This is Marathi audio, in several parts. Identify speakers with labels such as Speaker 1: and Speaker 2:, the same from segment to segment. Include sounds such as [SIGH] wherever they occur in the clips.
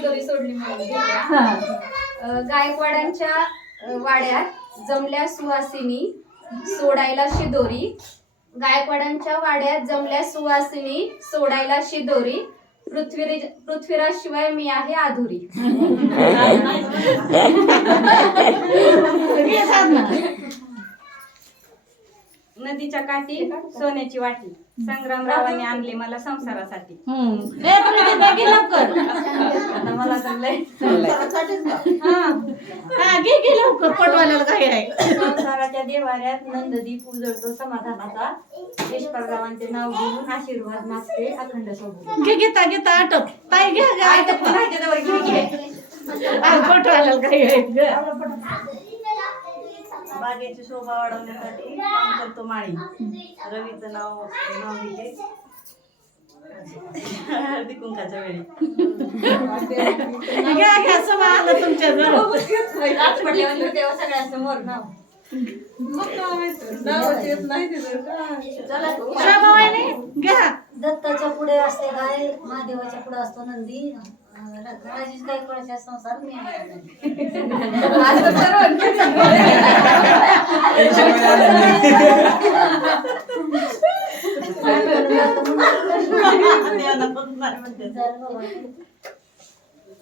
Speaker 1: शिदोरी सोडली म्हणून घेतल्या. अ, गायकवाडांच्या अ, वाड्यात जमल्या सुवासिनी सोडायला शिदोरी. गायकवाडांच्या वाड्यात जमल्या सुवासिनी सोडायला शिदोरी. पृथ्वी पृथ्वीराज शिवाय मी आहे अधुरी [LAUGHS]
Speaker 2: घे साधना.
Speaker 3: नदीच्या काठी सोन्याची वाटी. संग्रामरावांनी आणली मला संसारासाठी.
Speaker 2: हम्म. ए, तुम्ही ते बघी लवकर.
Speaker 3: आता मला तर लय
Speaker 2: हा. हा, घे घे लवकर. पटवायला काय आहे?
Speaker 3: संसाराच्या देवाऱ्यात नंददीप उजळतो समाधानाचा. देशपालरावांचे नाव घेऊन आशीर्वाद मागते अखंड सोबत
Speaker 2: घे घेता घेता आटप. ताई घ्या घ्या आटप. पटवायला काय आहे? ग.
Speaker 4: बागेची शोभा वाढवण्यासाठी काम करतो माळी. रवीचं नाव नाव लिहिले हळदी कुंकाच्या वेळी. [LAUGHS]
Speaker 2: घ्या घ्या सभा आलं तुमच्या वहिनी घ्या.
Speaker 5: दत्ताच्या पुढे असते गाय महादेवाच्या पुढे असतो नंदी. संसार मी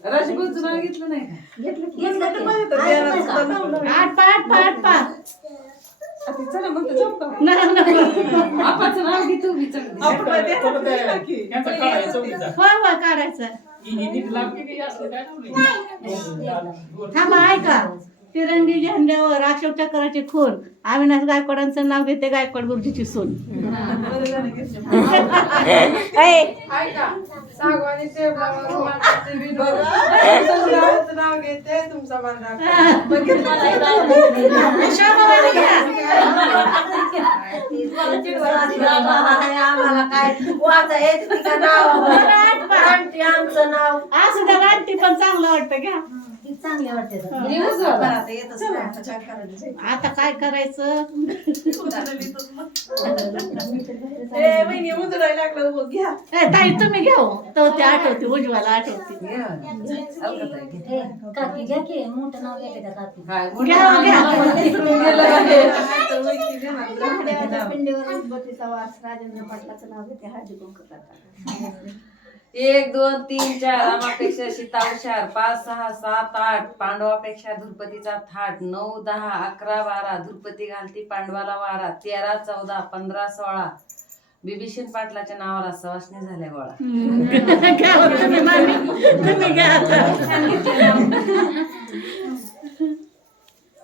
Speaker 6: राजपूतचं नाव घेतलं नाही का
Speaker 5: घेतलं की? का?
Speaker 2: आठ पा आठ पा आठ पा
Speaker 6: चला मग जाऊ का
Speaker 2: नाही नको
Speaker 6: आपाचं नाव घे तू बी चांगलं.
Speaker 2: होय होय काढायचं थांबा ऐका. तिरंगी झेंड्यावर अशोक चक्राची खून. अविनाश गायकवाडांचं नाव घेते गायकवाड गुरुजीची सून.
Speaker 6: नाव घेते तुमचा [LAUGHS]
Speaker 4: आम्हाला काय वाचा येत का नाव आमचं
Speaker 2: गाठी पण चांगलं वाटतं घ्या
Speaker 5: ती चांगली वाटते तर.
Speaker 4: आता येतच नाही. आता काय करायचं?
Speaker 2: आता काय करायचं?
Speaker 4: ए वहिनी उतरायला लागलं बघ, घ्या.
Speaker 2: ए, ताई तुम्ही घ्या हो. तो ते आठवते उज्ज्वला आठवते.
Speaker 5: ए, काकी घ्या की मोठं नाव घेते का काकी
Speaker 2: घ्या हो, घ्या [LAUGHS] [LAUGHS]
Speaker 1: पिंडीवर वास राजेंद्र पाटलाचं नाव घेते हळदी कुंकू करतात. [LAUGHS]
Speaker 6: एक दोन तीन चार. रामापेक्षा सीता हुशार. पाच सहा सात आठ. पांडवापेक्षा धुरपतीचा थाट. नऊ दहा अकरा बारा. धुरपती घालती पांडवाला वारा. तेरा चौदा पंधरा सोळा. बिभीषण पाटलाच्या नावाला सवासणी झाल्या गोळा. [LAUGHS]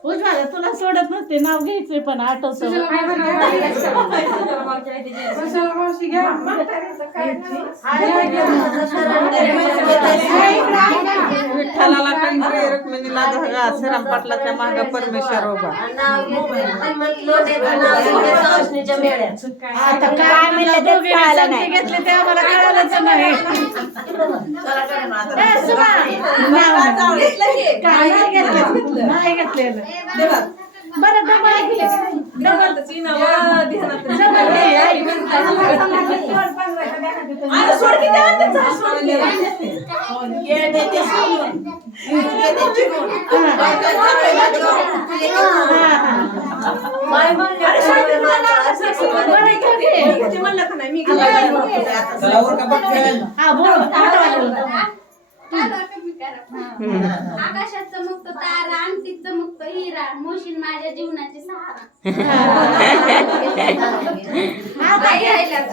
Speaker 2: हो. उज्ज्वला तुला सोडत नसते नाव घ्यायचंय पण आठवतं
Speaker 7: विठ्ठलाला कंठी रुक्मिणीला धागा श्रीराम पाटलाच्या माग परमेश्वर उभा
Speaker 2: आता काय मला घेतली ते आम्हाला कळालंच नाही. काय बरं डबल
Speaker 4: म्हणले,
Speaker 2: बरं.
Speaker 4: ते म्हणलं का नाही, मी गेले.
Speaker 2: हा बोल आठवलं.
Speaker 1: आकाशात चमकतो तारा अंगठीत चमकतो हिरा. मोशीन माझ्या जीवनाची सहारा.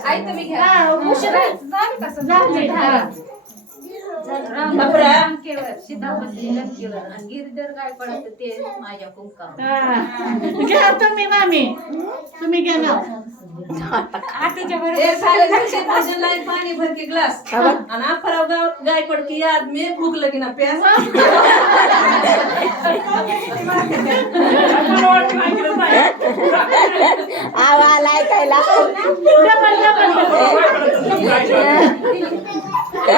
Speaker 1: आई तुम्ही घ्या.
Speaker 2: उशीर झाली. हा. हा. घ्या तुम्ही मामी. तुम्ही घ्या ना.
Speaker 4: पाणी भर के ग्लास गाव गायकवाड की याद में भूक लगी ना प्यास. [LAUGHS]
Speaker 2: Double double double.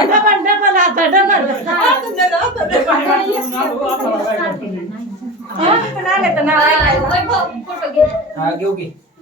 Speaker 2: डबल आता डबल.
Speaker 1: फोटो घे
Speaker 2: घ्या